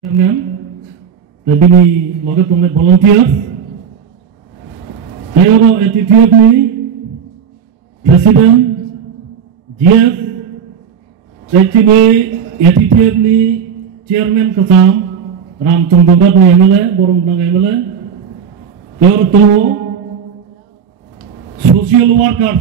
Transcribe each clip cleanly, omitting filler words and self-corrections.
Bini logat tumne volunteers. Ayoro ATTF ni President GS. Sechini ATTF ni Chairman Kasam Ram Chongdogat ni MLA Borong Nang MLA. Ayoro to social workers.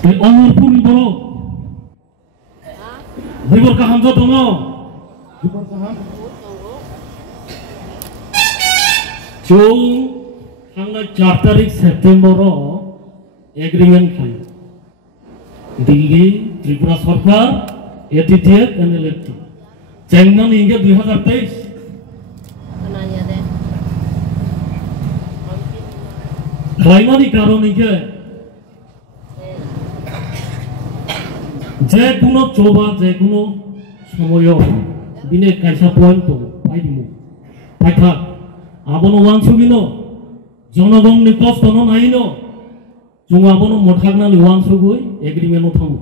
Te honorable boro. Dibor kaham jo tomo. Dibor kaham. Jung tanggal 4 tarik September agreement khai. Delhi Tripura Sarkar ATTF and elected. Chengman hingga 2023. Klaimani karon hingga যে কোনো চোবা যে কোনো সময় বিনে কাইসা point পাইদিমু পাইথা আবনো ওয়ানসুবিনো জনগণনি কষ্ট নাইনো जों आबनो मोठागनानि वानसुगुइ agreement थामु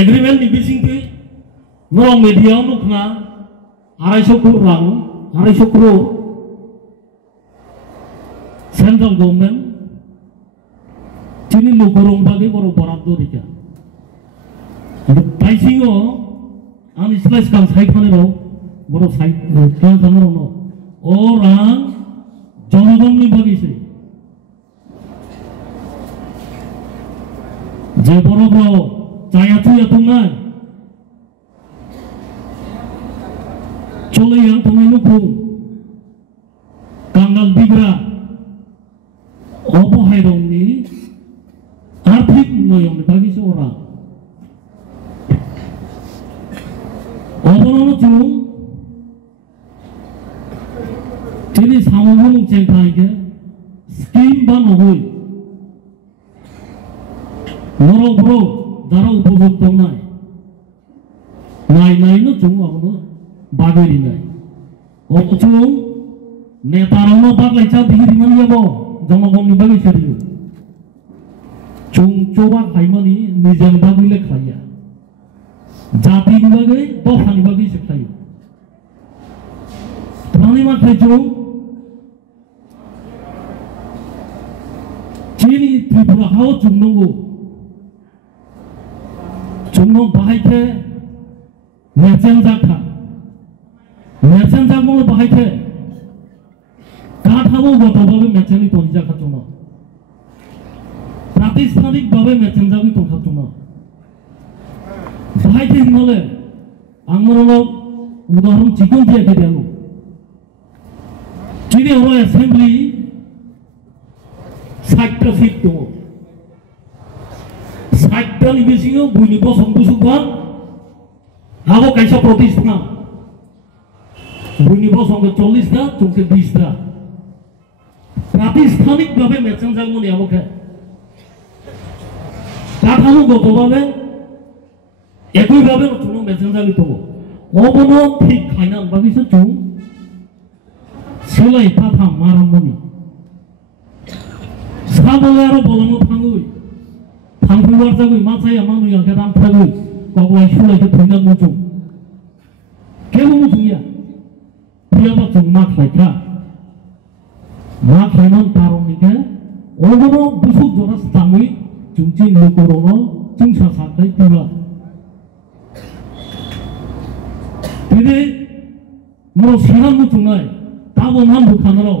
agreement नि बिसिंथि न मीडिया नुखना 250 करोड़ रां 250 crore central government Ini lukurung bagi baru barat dorica. Taisingo, an Islam kan side mana lo, baru side kan sama lo. Orang jonagam ni bagi sih. Jeporo bro, caya tu ya tungai. Cole yang tungai nuku, kangal bigra, opo hai dong ni. आर्थिक नयम बागी से ओरा अबनो जुम तिनी सामगुम चेंखाइके scheme बानगुइ नरो bro Dara उपभोग दंनाय नाय न जुम अबनो बागेरि नाय अबजुम नेतारानो बागलाइचा दिगिरि मानियाबो जमगमनि बागि सरियो Coba kaimani nizam bagi le kaya, jati bagi, dohan bagi sekian. Tani macam itu, ciri Tripura hau cumnong bahai ke, macam jaka mau bahai ke, kat hau bapa bapa macam ni poni jaka cumnong. प्रातिष्ठानिक भावे मेचेंजाबी तोंखातुमा बाहायते हिमाले आंगरलो उदाहरण chicken दियाखै देनु चिनि हरो assembly 60 टा seat दङ 60 टा नि बिसिङो बयनिबो संबुसुगन हाबो कायसा प्रतिष्ठान बयनिबो संगे 40 टा जोंके 20 टा प्रातिष्ठानिक भावे मेचेंजाबोनि आबोखे কাঠামো গতভাবে একইভাবে চুনো মেসেঞ্জার লিখব অবনো ঠিক খাইনা বাগিছে চুম সেলাই পাথা মারামনি সাবলে আরো বলনো থাঙ্গুই থাঙ্গুইবার জাগুই মাছাই আমানু ইয়াকে রাম থাগুই কবলাই সুলাইকে থইনা মুচুম কেবো মুচুইয়া পিয়াবা চুম মা খাইখা মা খাইনন কারণনিকে অবনো বুসুক জরা স্থাঙ্গুই Jungcin lukorono, jungsa sakai pula. Jadi, menurut siapa muncungnya, tahu mana bukan lo.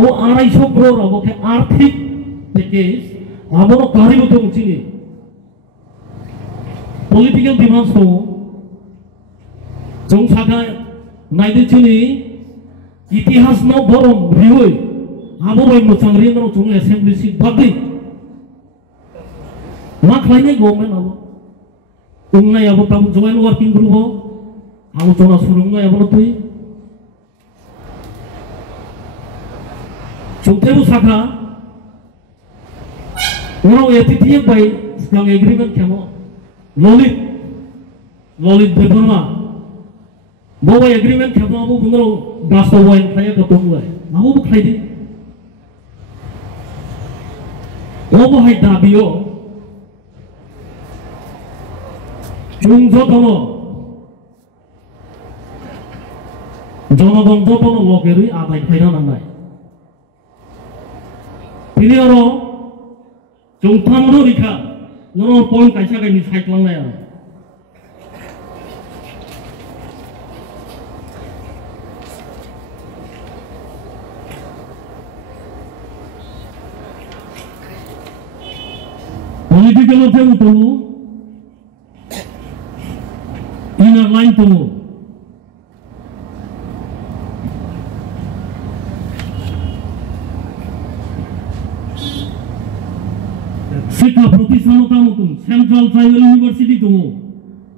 Oh, arai sokro lo, bukan artik package, abono kari betul muncingnya. Political demands to, jungsa kai, naik cini, itihas no borom riuy. Abo boy mucangri naro cuma assembly seat bagi, mak lainnya government abo, ungai abo tamu join working group abo cuma surungai abo tuh, cuma bu sakha, orang ATTF by sekarang agreement kamu, lolit beberapa, bawa agreement kamu abo bener gas awal kaya ketemu, abo bu kaya 어버하이 다비요 중저도노 জনগণ যতন লোকেরই আদায় খাইনা নাঙ্গাই बिनियारो जौथामनो रिखा नरो point कायसा गायनि साइक्लांनाय आरो political affair दङ इनार लाइन दङ शिक्षा प्रतिष्ठानता मतन सेंट्रल ट्राइबल यूनिवर्सिटी दङ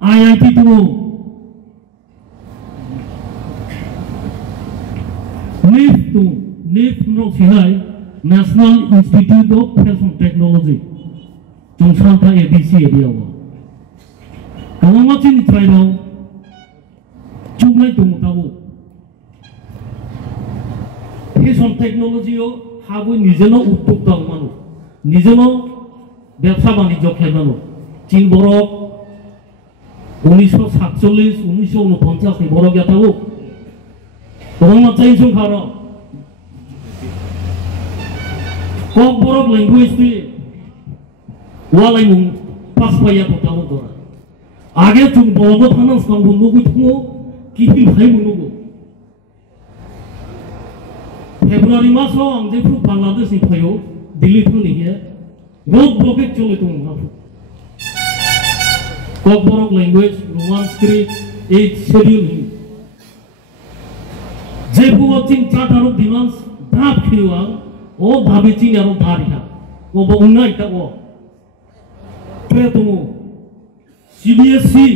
आईआईटी दङ नेफ दङ नेफ नाव सिनाय national institute of fashion technology जोंसांता एडीसी एरियाव गवामाचिन ट्राइबाव चुगनाय दङ दाबो फैशन टेक्नोलॉजी हाबो निजेनो उद्योग दङ मानो निजेनो ব্যবসা বাণিজ্য খেলানো চীন বরক 1947 1949 ni borok ya tahu orang macam itu karo kok borok language tu walai mung pas paya to tahu dora age tum bogo thanan skam bundu ku thu kiti bhai bundu February maso ang je phu Bangladesh ni phayo Delhi thu ni he road blockage चले तुम कॉकबरक language Roman script एक schedule है जेबु चिन charter of demands दाब खिवा ओ भाबे चिन यारो दारिहा ओ बउना इता ओ प्रे तुम सीबीएसई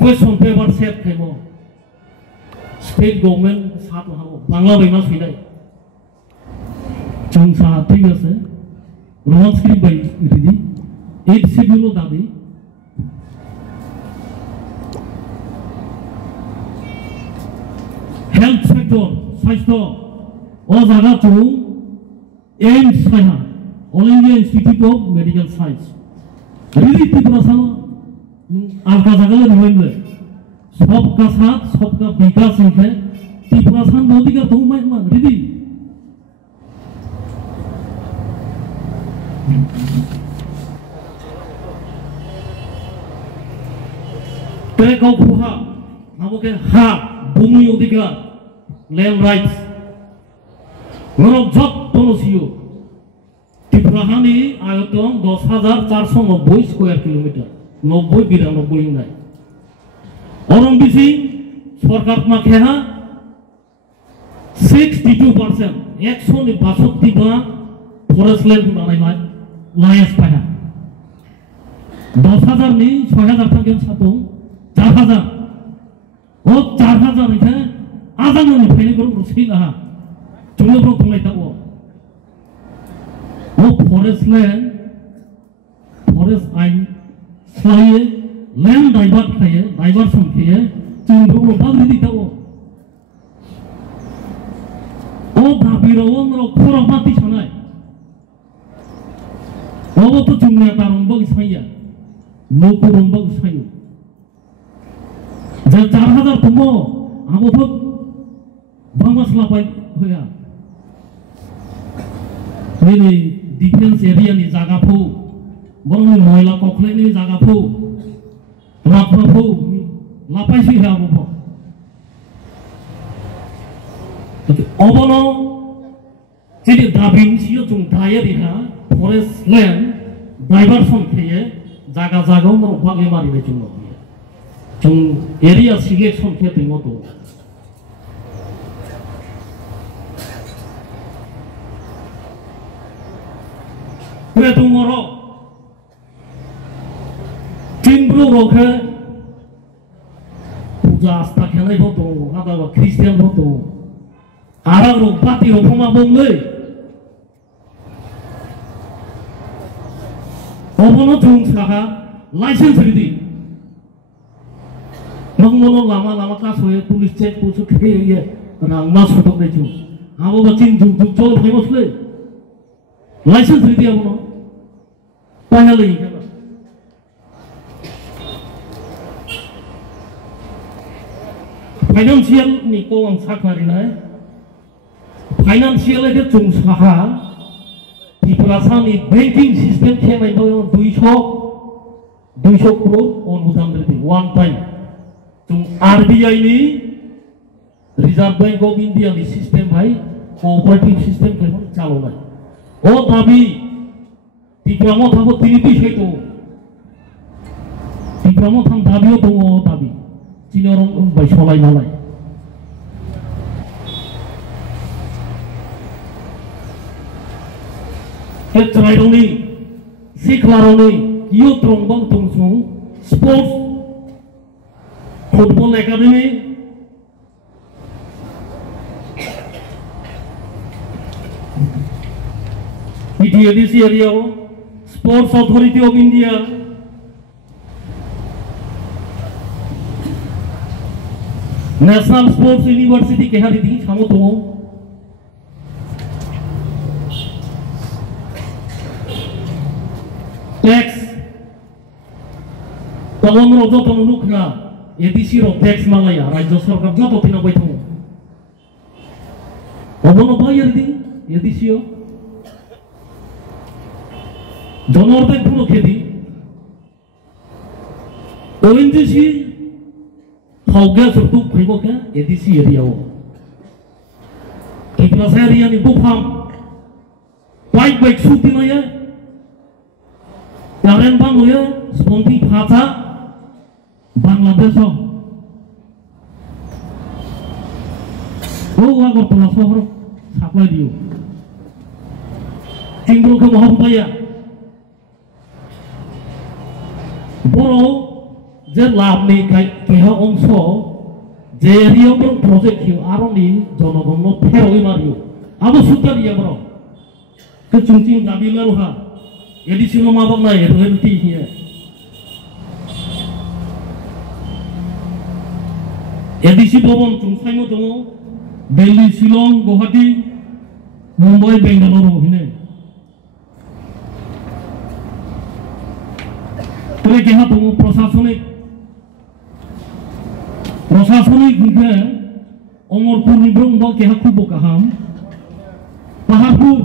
क्वेश्चन पेपर सेट खेमो स्टेट गवर्नमेंट साथ हाओ बांग्ला बैमा सैनाय जोंसा ठीक আছে रोमान स्क्रिप्ट बाय रिदि 8 शेड्यूल दाबी हेल्थ सेक्टर स्वास्थ्य ओ जागा चु एम्स साहा all India institute of medical science रिदि त्रिपुरासानो आलका जागा रहिबे सबका साथ सबका विकास है त्रिपुरासान नदिका दौमाय मा रिदि Pekau kuha, namuke ha, bumi odika, land rights. Menurut jat tonosio, Tripurahani ayatong 10,490 square kilometer, 90 nai. Orang bisi, sorkar makheha 62%, 162 forest land banai लायस पाया 10,000 ni 6,000 tangkem satu 4,000 oh 4,000 itu azan ni peni baru rusik lah cuma baru tunai tak oh forest land forest ain saya land diversion kaya cuma baru baru di tak oh tapi rawan rawan kurang mati sana Bawa tu cuma tarung bagi saya, nuku rombak saya. Jadi 4,000 tumo, aku tu bangga selapai hoya. Ini defense area ni jaga pu, baru ni moila kokle ni jaga pu, lapar pu, lapai sih aku pu. Obono, jadi dabing sih cuma daya dia. Forest land diversion kaya jaga-jaga mau bagi mari ni cuma area selection kaya tengok tu kaya tu moro timbro roke puja asta kena itu tu ada Christian itu arang rok pati rok cuma bongle Obono jung saha license ready. Nongmono lama kelas hoye police check pusuk kaya rang mas foto deju. abo bacin juk chol famous le license riti abo no paina le financial ni ko ang sakari na financial ke chung saha di prasani banking system ke mai bo 200 crore on hudam riti one time chung RBI ni Reserve Bank of India ni system hai cooperative system ke chalo nai o dabi tikramo thabo tiniti seto tikramo thang dabi o dong o dabi Cinorong bai solai nalai ke cerai doni siklaroni iyo trongbang tungsung sports football academy ETADC area Sports Authority of India National Sports University ke hari di samu to tax tawon ro jo tong lukna ADC ro tax malaya rajya sarkar jo to tina baitho obono bayar di ADC o জনঅর্থের পুরো খেতি ONGC থাউগে সরতুক ফাইবকে ADC এরিয়াও কিপ্লাস area নি বুফাম bike সুতি নয়া current বাং হয়ে স্পন্দি ফাঁচা বাংলাদেশ ও আগরতলা শহর supply দিও চিংড়ুকে মহাপাইয়া বড় যে লাভ নেই কেহ অংশ যে এরিয়াও বরং প্রজেক্ট কেউ আরো নেই জনগণ ফেরোই মারিও আবো সুতা দিয়া বড় কে চুংচিং দাবি লারুহা এডিসিনো মাবাক নাই এরটি হিয়ে এডিসি ভবন চুংসাইনো দङ দিল্লি শিলং গুয়াহাটি মুম্বাই বেঙ্গালুরু হিনে তবে কেহা দङ প্রশাসনিক দিকে অমরপুর নিব্রং বা কেহা খুব কাহাম Paharpur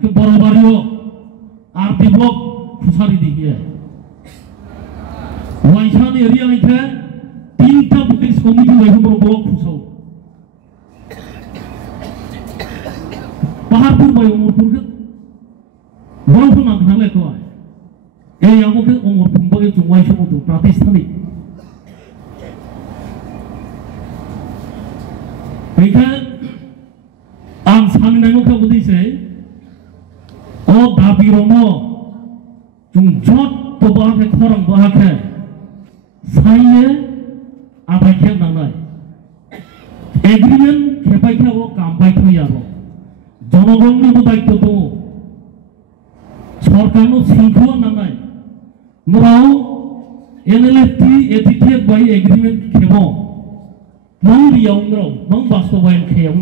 ke Borobario RT Block Khusari diye Waisan area ni the tinta Buddhist community Waisan Block Khusau Paharpur by Umurpur ke Boropur nak nale ko ay abo ke Umurpur bagi Jumwai Sumutu Pratistani Ika ang sang nango ka budi se o dabi romo jung jot to ba ke khorang ba ke saiye abai ke nangai agreement ke pai ke o kam pai thoi abo জনগণ ni দায়িত্ব তো সরকার no শৃঙ্খলা nangai মোরাও NLFT ATT by agreement khebo nang riyaw ngro nang bastobayan kheyang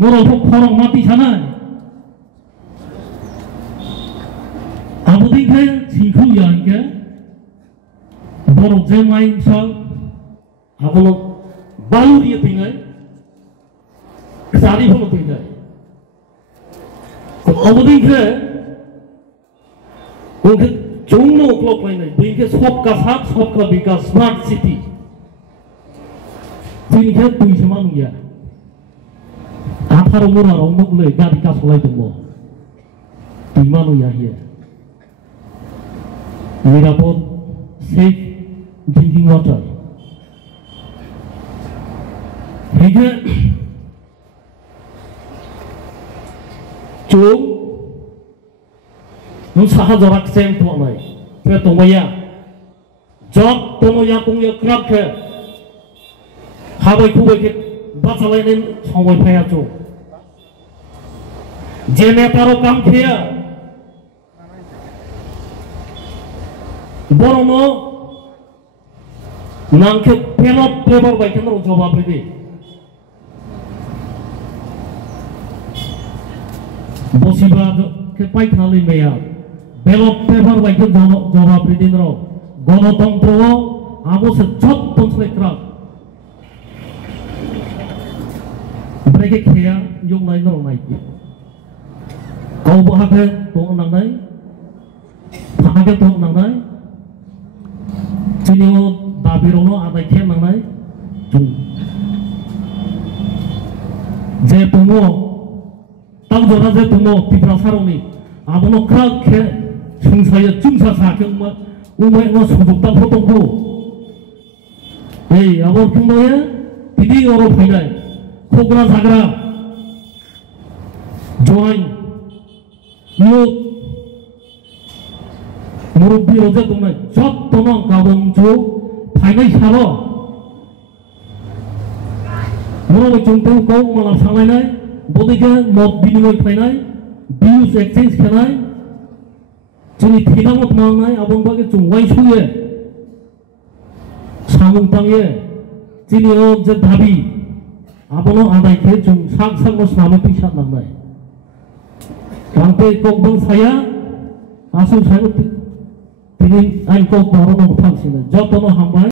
মোরাও খরং মাটি সানাই আবদিকে শিখু ইয়াকে বড় যে mine সব আবলো বালু দিয়ে তিনাই সারি হলো তিনাই আবদিকে ওকে জন্য ক্লক পাইনাই দুইকে সবকা সাথ সবকা বিকাশ স্মার্ট সিটি তিনকে দুই সমান ইয়া আঠারো মোড়া রংবগুলো গাড়ি কাজ চলাই দেবো দুই মানুষ আহিয়ে নিরাপদ সেফ ড্রিঙ্কিং ওয়াটার হেগে চৌ নং সাহা জরাক সেম থনাই তে তোমায়া জব তোমায়া কুংয়া ক্রাবকে হাবাই খুবাইকে বাঁচালাইনের সময় ফায়া চৌ যে নেতারও কাম খেয়া বরং nangke pelot pebar baik kenal jawab ini bosiba ke baik kali meya pelot pebar baik kenal jawab ini nro গণতন্ত্র abo sejot tonslekrap mereka kaya yung lain nro naik kau bahage tong nang nai bahage tong nang nai sini dabirono ada kaya nang nai jung je tungo tang jora je tungo tipra saroni abono krak ke sungsaya jungsa sakeng ma umai no sujukta potongku abor kungnoya tidi oro phainai khokra zagra join youth murubbi roje tunai jot tono kabongju phainai salo moro chungte ko mala sangainai bodike mot binimoy phainai views exchange khanai jini thidamot mangnai abong bage chungwai suye samung tangye jini o je dabi abono adai khe chung sak sak no samai pisa nangnai kangpe kokbang saya asal saya tini ain kok borono phangsina jotono hambai